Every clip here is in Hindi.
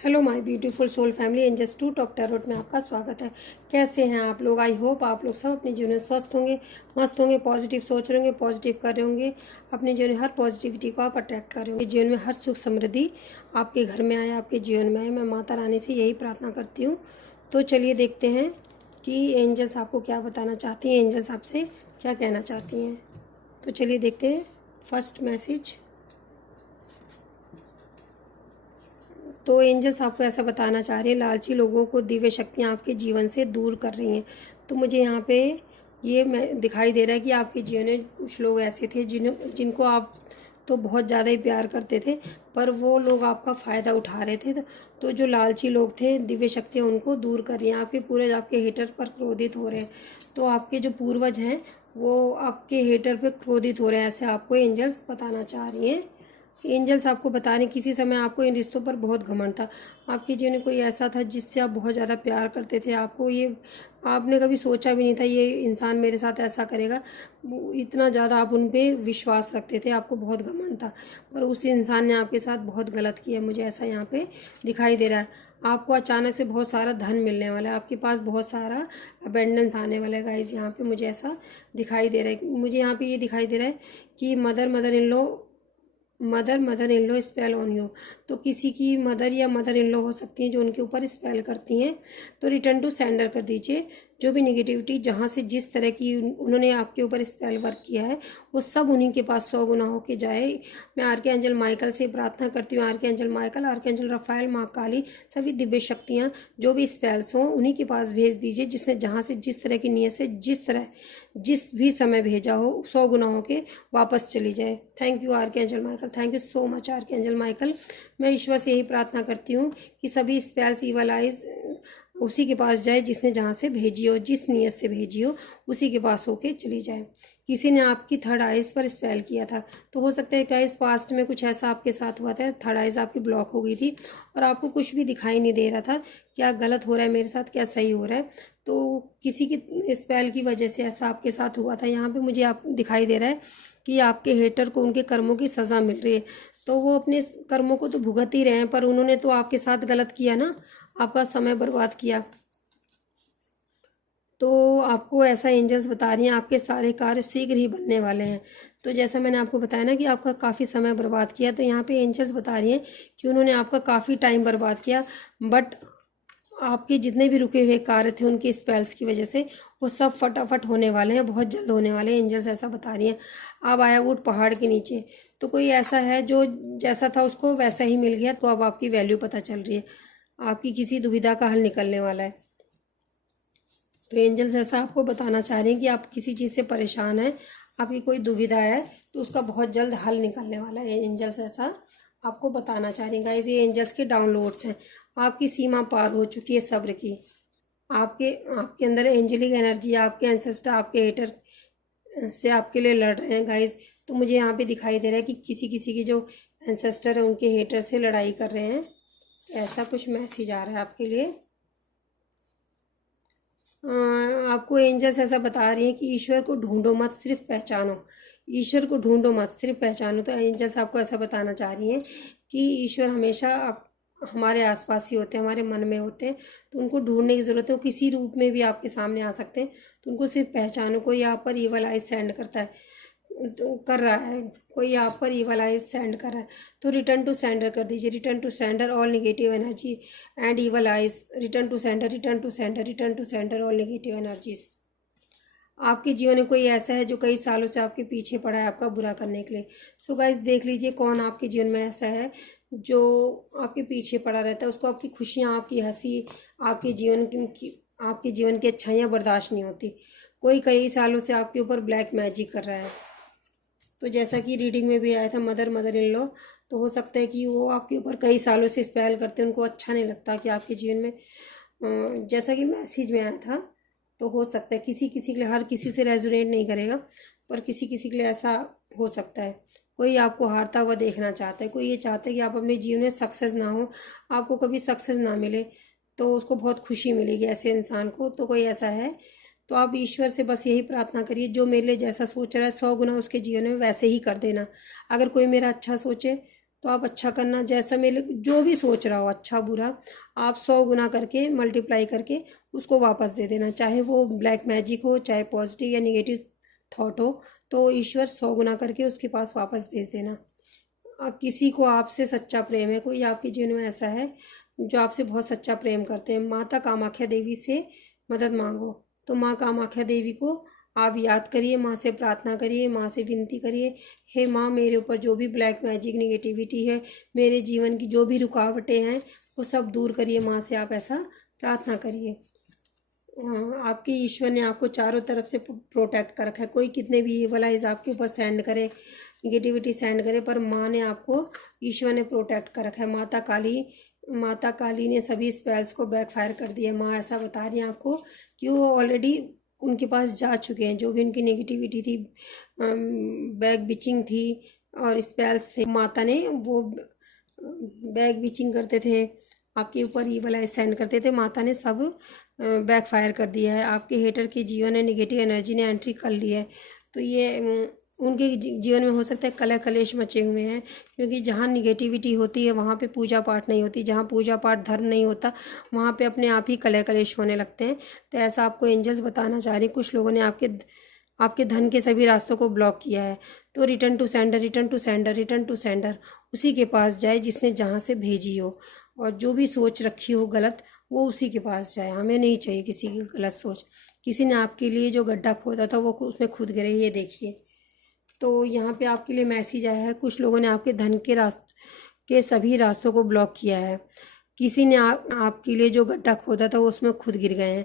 Hello my beautiful soul family, angels to talk tarot में आपका स्वागत है। कैसे हैं आप लोग? आई होप आप लोग सब अपने जीवन में स्वस्थ होंगे, मस्त होंगे, पॉजिटिव सोच रहे होंगे, पॉजिटिव कर रहे होंगे। अपने जीवन में हर पॉजिटिविटी को आप अट्रैक्ट कर रहे होंगे। जीवन में हर सुख समृद्धि आपके घर में आए, आपके जीवन में आए। मैं माता रानी से यही प्रार्थना करती हूँ। तो चलिए देखते हैं कि एंजल्स आपको क्या बताना चाहती हैं, एंजल्स आपसे क्या कहना चाहती हैं। तो चलिए देखते हैं फर्स्ट मैसेज। तो एंजल्स आपको ऐसा बताना चाह रहे हैं, लालची लोगों को दिव्य शक्तियाँ आपके जीवन से दूर कर रही हैं। तो मुझे यहाँ पे ये मैं दिखाई दे रहा है कि आपके जीवन में कुछ लोग ऐसे थे जिनको आप तो बहुत ज़्यादा ही प्यार करते थे, पर वो लोग आपका फ़ायदा उठा रहे थे। तो जो लालची लोग थे, दिव्य शक्तियाँ उनको दूर कर रही हैं। आपके पूर्वज आपके हेटर पर क्रोधित हो रहे हैं। तो आपके जो पूर्वज हैं वो आपके हेटर पर क्रोधित हो रहे हैं, ऐसे आपको एंजल्स बताना चाह रही हैं। एंजल्स आपको बता रहे हैं किसी समय आपको इन रिश्तों पर बहुत घमंड था। आपके जीवन में कोई ऐसा था जिससे आप बहुत ज़्यादा प्यार करते थे। आपको ये आपने कभी सोचा भी नहीं था ये इंसान मेरे साथ ऐसा करेगा। इतना ज़्यादा आप उन पे विश्वास रखते थे, आपको बहुत घमंड था। पर उस इंसान ने आपके साथ बहुत गलत किया, मुझे ऐसा यहाँ पे दिखाई दे रहा है। आपको अचानक से बहुत सारा धन मिलने वाला है, आपके पास बहुत सारा अबेंडेंस आने वाला है गाइस। यहाँ पे मुझे ऐसा दिखाई दे रहा है। मुझे यहाँ पे ये दिखाई दे रहा है कि mother in law spell on you. तो किसी की मदर या मदर इन लॉ हो सकती हैं जो उनके ऊपर स्पेल करती हैं। तो रिटर्न टू सेंडर कर दीजिए। जो भी नेगेटिविटी जहाँ से जिस तरह की उन्होंने आपके ऊपर स्पेल वर्क किया है वो सब उन्हीं के पास 100 गुना होके जाए। मैं आर्के एंजल माइकल से प्रार्थना करती हूँ। आर्के एंजल माइकल, आर्के एंजल रफाइल, माँ काली, सभी दिव्य शक्तियाँ जो भी स्पेल्स हों उन्हीं के पास भेज दीजिए। जिसने जहाँ से जिस तरह की नीयत से जिस भी समय भेजा हो 100 गुना होके वापस चली जाए। Thank you archangel Michael, thank you so much archangel Michael. मैं ईश्वर से यही प्रार्थना करती हूँ कि सभी स्पेल्स, ईवल आइज उसी के पास जाए जिसने जहाँ से भेजी हो, जिस नीयत से भेजी हो उसी के पास होके चली जाए। किसी ने आपकी थर्ड आइज़ पर स्पेल किया था, तो हो सकता है कि इस पास्ट में कुछ ऐसा आपके साथ हुआ था, थर्ड आइज़ आपकी ब्लॉक हो गई थी और आपको कुछ भी दिखाई नहीं दे रहा था क्या गलत हो रहा है मेरे साथ, क्या सही हो रहा है। तो किसी की स्पेल की वजह से ऐसा आपके साथ हुआ था। यहाँ पे मुझे आप दिखाई दे रहा है कि आपके हेटर को उनके कर्मों की सज़ा मिल रही है। तो वो अपने कर्मों को तो भुगत ही रहे हैं, पर उन्होंने तो आपके साथ गलत किया ना, आपका समय बर्बाद किया। तो आपको ऐसा एंजल्स बता रही हैं आपके सारे कार्य शीघ्र ही बनने वाले हैं। तो जैसा मैंने आपको बताया ना कि आपका काफ़ी समय बर्बाद किया, तो यहाँ पे एंजल्स बता रही हैं कि उन्होंने आपका काफ़ी टाइम बर्बाद किया, बट आपके जितने भी रुके हुए कार्य थे उनके स्पेल्स की वजह से वो सब फटाफट होने वाले हैं, बहुत जल्द होने वाले हैं। एंजल्स ऐसा बता रही हैं। अब आया ऊँट पहाड़ के नीचे। तो कोई ऐसा है जो जैसा था उसको वैसा ही मिल गया, तो अब आपकी वैल्यू पता चल रही है। आपकी किसी दुविधा का हल निकलने वाला है। तो एंजल्स ऐसा आपको बताना चाह रहे हैं कि आप किसी चीज़ से परेशान हैं, आपकी कोई दुविधा है, तो उसका बहुत जल्द हल निकलने वाला है। एंजल्स ऐसा आपको बताना चाह रही हैं गाइस। ये एंजल्स के डाउनलोड्स हैं। आपकी सीमा पार हो चुकी है सब्र की। आपके आपके अंदर एंजेलिक एनर्जी, आपके एंसेस्टर आपके हेटर से आपके लिए लड़ रहे हैं गाइस। तो मुझे यहाँ पे दिखाई दे रहा है कि किसी किसी की जो एंसेस्टर है उनके हेटर से लड़ाई कर रहे हैं। ऐसा कुछ मैसेज आ रहा है आपके लिए। आपको एंजल्स ऐसा बता रही हैं कि ईश्वर को ढूंढो मत, सिर्फ पहचानो। ईश्वर को ढूंढो मत, सिर्फ पहचानो। तो एंजल्स आपको ऐसा बताना चाह रही हैं कि ईश्वर हमेशा आप हमारे आसपास ही होते हैं, हमारे मन में होते हैं। तो उनको ढूंढने की ज़रूरत है। वो किसी रूप में भी आपके सामने आ सकते हैं, तो उनको सिर्फ पहचानो। कोई आप पर ईवल आइज सेंड करता है, तो कर रहा है, कोई आप पर ईवल आइज सेंड कर रहा है, तो रिटर्न टू सेंडर कर दीजिए। Return to sender all negative energy and evil eyes. Return to sender, return to sender, return to sender all negative energies. आपके जीवन में कोई ऐसा है जो कई सालों से आपके पीछे पड़ा है आपका बुरा करने के लिए। सो गाइस देख लीजिए कौन आपके जीवन में ऐसा है जो आपके पीछे पड़ा रहता है। उसको आपकी खुशियाँ, आपकी हंसी, आपके जीवन की अच्छाइयाँ बर्दाश्त नहीं होती। कोई कई सालों से आपके ऊपर ब्लैक मैजिक कर रहा है। तो जैसा कि रीडिंग में भी आया था मदर इन लॉ, तो हो सकता है कि वो आपके ऊपर कई सालों से स्पेल करते हैं। उनको अच्छा नहीं लगता कि आपके जीवन में जैसा कि मैसेज में आया था। तो हो सकता है किसी किसी के लिए, हर किसी से रेजोनेट नहीं करेगा, पर किसी किसी के लिए ऐसा हो सकता है। कोई आपको हारता हुआ देखना चाहता है, कोई ये चाहता है कि आप अपने जीवन में सक्सेस ना हो, आपको कभी सक्सेस ना मिले, तो उसको बहुत खुशी मिलेगी ऐसे इंसान को। तो कोई ऐसा है, तो आप ईश्वर से बस यही प्रार्थना करिए, जो मेरे लिए जैसा सोच रहा है 100 गुना उसके जीवन में वैसे ही कर देना। अगर कोई मेरा अच्छा सोचे तो आप अच्छा करना, जैसा मेरे जो भी सोच रहा हो अच्छा बुरा, आप 100 गुना करके मल्टीप्लाई करके उसको वापस दे देना, चाहे वो ब्लैक मैजिक हो, चाहे पॉजिटिव या निगेटिव थॉट हो, तो ईश्वर 100 गुना करके उसके पास वापस भेज देना। किसी को आपसे सच्चा प्रेम है, कोई आपके जीवन में ऐसा है जो आपसे बहुत सच्चा प्रेम करते हैं, माता कामाख्या देवी से मदद मांगो। तो माँ कामाख्या देवी को आप याद करिए, माँ से प्रार्थना करिए, माँ से विनती करिए, हे माँ मेरे ऊपर जो भी ब्लैक मैजिक निगेटिविटी है, मेरे जीवन की जो भी रुकावटें हैं वो सब दूर करिए, माँ से आप ऐसा प्रार्थना करिए। आपके ईश्वर ने आपको चारों तरफ से प्रोटेक्ट कर रखा है, कोई कितने भी इवल आइज आपके ऊपर सेंड करे, निगेटिविटी सेंड करे, पर माँ ने आपको, ईश्वर ने प्रोटेक्ट कर रखा है। माता काली ने सभी स्पेल्स को बैकफायर कर दिया। माँ ऐसा बता रही हैं आपको कि वो ऑलरेडी उनके पास जा चुके हैं, जो भी उनकी नेगेटिविटी थी, बैक बिचिंग थी और स्पेल्स थे, माता ने वो बैक बिचिंग करते थे, आपके ऊपर ईवल आइज सेंड करते थे, माता ने सब बैकफायर कर दिया है। आपके हेटर के जीवन में निगेटिव एनर्जी ने एंट्री कर ली है, तो ये उनके जीवन में हो सकता है कलह कलेश मचे हुए हैं, क्योंकि जहाँ निगेटिविटी होती है वहाँ पे पूजा पाठ नहीं होती, जहाँ पूजा पाठ धर्म नहीं होता वहाँ पे अपने आप ही कलह कलेश होने लगते हैं। तो ऐसा आपको एंजल्स बताना चाह रही हैं, कुछ लोगों ने आपके धन के सभी रास्तों को ब्लॉक किया है, तो return to sender, return to sender, return to sender, उसी के पास जाए जिसने जहाँ से भेजी हो, और जो भी सोच रखी हो गलत वो उसी के पास जाए। हमें नहीं चाहिए किसी की गलत सोच। किसी ने आपके लिए जो गड्ढा खोदा था वो उसमें खुद गिरे, ये देखिए। तो यहाँ पे आपके लिए मैसेज आया है, कुछ लोगों ने आपके धन के सभी रास्तों को ब्लॉक किया है। किसी ने आपके लिए जो गड्ढा खोदा था वो उसमें खुद गिर गए हैं।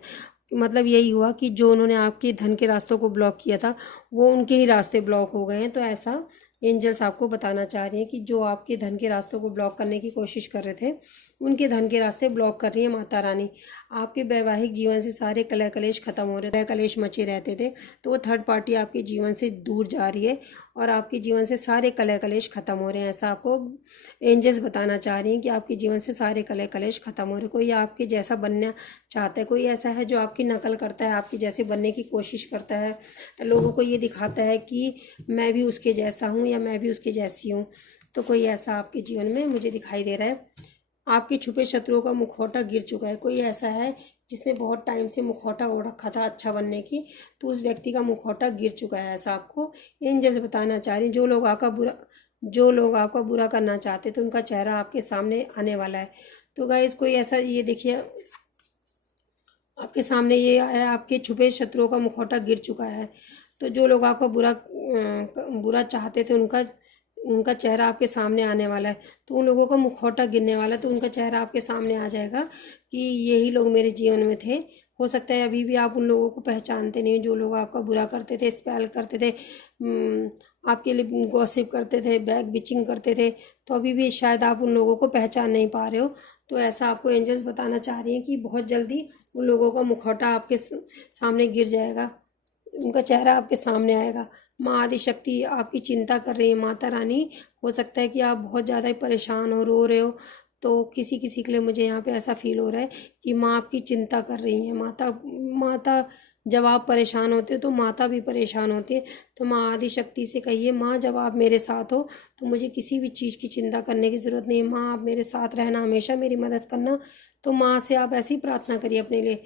मतलब यही हुआ कि जो उन्होंने आपके धन के रास्तों को ब्लॉक किया था वो उनके ही रास्ते ब्लॉक हो गए हैं। तो ऐसा एंजल्स आपको बताना चाह रही हैं कि जो आपके धन के रास्तों को ब्लॉक करने की कोशिश कर रहे थे उनके धन के रास्ते ब्लॉक कर रही है माता रानी। आपके वैवाहिक जीवन से सारे कलह कलेश खत्म हो रहे थे, कलेश मचे रहते थे, तो वो थर्ड पार्टी आपके जीवन से दूर जा रही है और आपके जीवन से सारे कलह कलेश खत्म हो रहे हैं। ऐसा आपको एंजल्स बताना चाह रही हैं कि आपके जीवन से सारे कलह कलेश खत्म हो रहे हैं। कोई आपके जैसा बनना चाहता है, कोई ऐसा है जो आपकी नकल करता है, आपकी जैसे बनने की कोशिश करता है, लोगों को ये दिखाता है कि मैं भी उसके जैसा हूँ या मैं भी उसके जैसी हूँ। तो कोई ऐसा आपके जीवन में मुझे दिखाई दे रहा है। आपके छुपे शत्रुओं का मुखौटा गिर चुका है। कोई ऐसा है जिसने बहुत टाइम से मुखौटा ओढ़ रखा था अच्छा बनने की, तो उस व्यक्ति का मुखौटा गिर चुका है, ऐसा आपको एंजल्स बताना चाह रही हैं। जो लोग आपका बुरा करना चाहते थे उनका चेहरा आपके सामने आने वाला है। तो गाइस कोई ऐसा, ये देखिए आपके सामने ये आया, आपके छुपे शत्रुओं का मुखौटा गिर चुका है। तो जो लोग आपका बुरा चाहते थे उनका चेहरा आपके सामने आने वाला है। तो उन लोगों का मुखौटा गिरने वाला है, तो उनका चेहरा आपके सामने आ जाएगा कि यही लोग मेरे जीवन में थे। हो सकता है अभी भी आप उन लोगों को पहचानते नहीं, जो लोग आपका बुरा करते थे, स्पेल करते थे, आपके लिए गॉसिप करते थे, बैक बिचिंग करते थे, तो अभी भी शायद आप उन लोगों को पहचान नहीं पा रहे हो। तो ऐसा आपको एंजल्स बताना चाह रही हैं कि बहुत जल्दी उन लोगों का मुखौटा आपके सामने गिर जाएगा, उनका चेहरा आपके सामने आएगा। माँ आदिशक्ति आपकी चिंता कर रही है, माता रानी। हो सकता है कि आप बहुत ज़्यादा परेशान हो, रो रहे हो, तो किसी किसी के लिए मुझे यहाँ पे ऐसा फील हो रहा है कि माँ आपकी चिंता कर रही है। माता जब आप परेशान होते हो तो माता भी परेशान होती है। तो माँ आदिशक्ति से कहिए, माँ जब आप मेरे साथ हो तो मुझे किसी भी चीज़ की चिंता करने की ज़रूरत नहीं है। माँ आप मेरे साथ रहना, हमेशा मेरी मदद करना। तो माँ से आप ऐसी प्रार्थना करिए अपने लिए।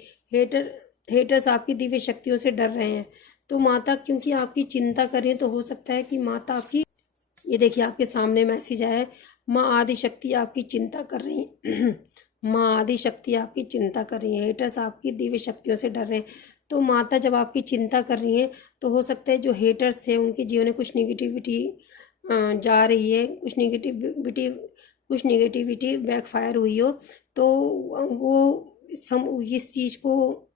हेटर्स आपकी दिव्य शक्तियों से डर रहे हैं, तो माता क्योंकि आपकी चिंता कर रही है, तो हो सकता है कि माता आपकी, ये देखिए आपके सामने मैसेज आया है, माँ आदिशक्ति आपकी चिंता कर रही है। माँ आदिशक्ति आपकी चिंता कर रही है, हेटर्स आपकी दिव्य शक्तियों से डर रहे हैं। तो माता जब आपकी चिंता कर रही हैं तो हो सकता है जो हेटर्स थे उनके जीवन में कुछ निगेटिविटी जा रही है, कुछ निगेटिविटी बैकफायर हुई हो, तो वो इस चीज़ को,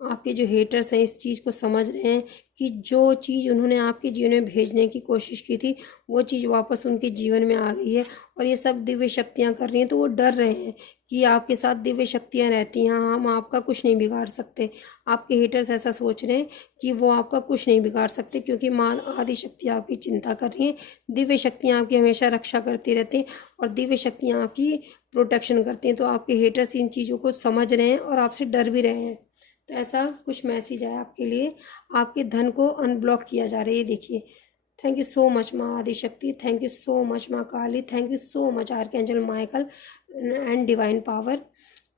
आपके जो हेटर्स हैं इस चीज़ को समझ रहे हैं कि जो चीज़ उन्होंने आपके जीवन में भेजने की कोशिश की थी वो चीज़ वापस उनके जीवन में आ गई है, और ये सब दिव्य शक्तियाँ कर रही हैं। तो वो डर रहे हैं कि आपके साथ दिव्य शक्तियाँ रहती हैं, हम आपका कुछ नहीं बिगाड़ सकते। आपके हेटर्स ऐसा सोच रहे हैं कि वो आपका कुछ नहीं बिगाड़ सकते, क्योंकि माँ आदिशक्ति आपकी चिंता कर रही हैं। दिव्य शक्तियाँ आपकी हमेशा रक्षा करती रहती हैं और दिव्य शक्तियाँ आपकी प्रोटेक्शन करती हैं। तो आपके हेटर्स इन चीज़ों को समझ रहे हैं और आपसे डर भी रहे हैं। तो ऐसा कुछ मैसेज आया आपके लिए, आपके धन को अनब्लॉक किया जा रहा है। ये देखिए थैंक यू सो मच माँ Adishakti, thank you so much माँ Kali, thank you so much archangel Michael and divine power,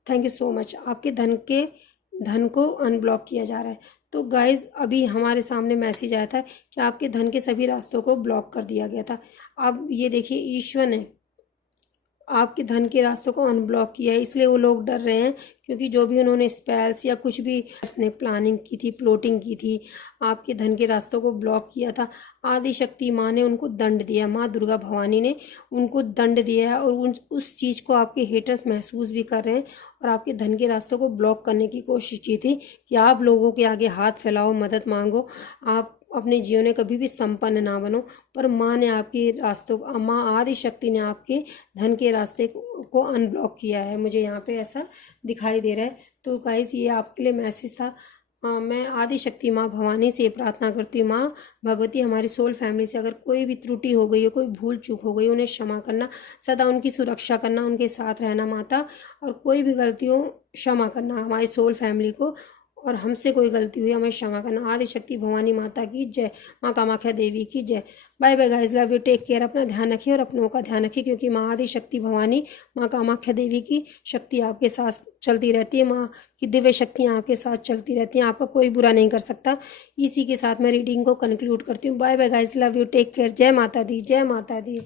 thank you so much. आपके धन को अनब्लॉक किया जा रहा है। तो गाइज अभी हमारे सामने मैसेज आया था कि आपके धन के सभी रास्तों को ब्लॉक कर दिया गया था। अब ये देखिए ईश्वर ने आपके धन के रास्तों को अनब्लॉक किया है, इसलिए वो लोग डर रहे हैं, क्योंकि जो भी उन्होंने स्पेल्स या कुछ भी उसने प्लानिंग की थी, प्लॉटिंग की थी, आपके धन के रास्तों को ब्लॉक किया था, आदिशक्ति माँ ने उनको दंड दिया, माँ दुर्गा भवानी ने उनको दंड दिया है। और उस चीज़ को आपके हेटर्स महसूस भी कर रहे हैं और आपके धन के रास्तों को ब्लॉक करने की कोशिश की थी कि आप लोगों के आगे हाथ फैलाओ, मदद मांगो, आप अपने जीवन में कभी भी संपन्न ना बनो। पर माँ ने आपके रास्तों, माँ आदिशक्ति ने आपके धन के रास्ते को अनब्लॉक किया है, मुझे यहाँ पे ऐसा दिखाई दे रहा है। तो गाइस ये आपके लिए मैसेज था। मैं आदिशक्ति माँ भवानी से प्रार्थना करती हूँ, माँ भगवती हमारी सोल फैमिली से अगर कोई भी त्रुटि हो गई हो, कोई भूल चूक हो गई, उन्हें क्षमा करना, सदा उनकी सुरक्षा करना, उनके साथ रहना माता, और कोई भी गलती हो क्षमा करना हमारी सोल फैमिली को, और हमसे कोई गलती हुई हमें क्षमा करना। आदिशक्ति भवानी माता की जय, माँ कामाख्या देवी की जय। Bye bye guys, love you, take care, अपना ध्यान रखिए और अपनों का ध्यान रखिए, क्योंकि माँ आदिशक्ति भवानी, माँ कामाख्या देवी की शक्ति आपके साथ चलती रहती है, माँ की दिव्य शक्तियाँ आपके साथ चलती रहती हैं, आपका कोई बुरा नहीं कर सकता। इसी के साथ मैं रीडिंग को कंक्लूड करती हूँ। Bye bye guys, love you, take care, जय माता दी, जय माता दी।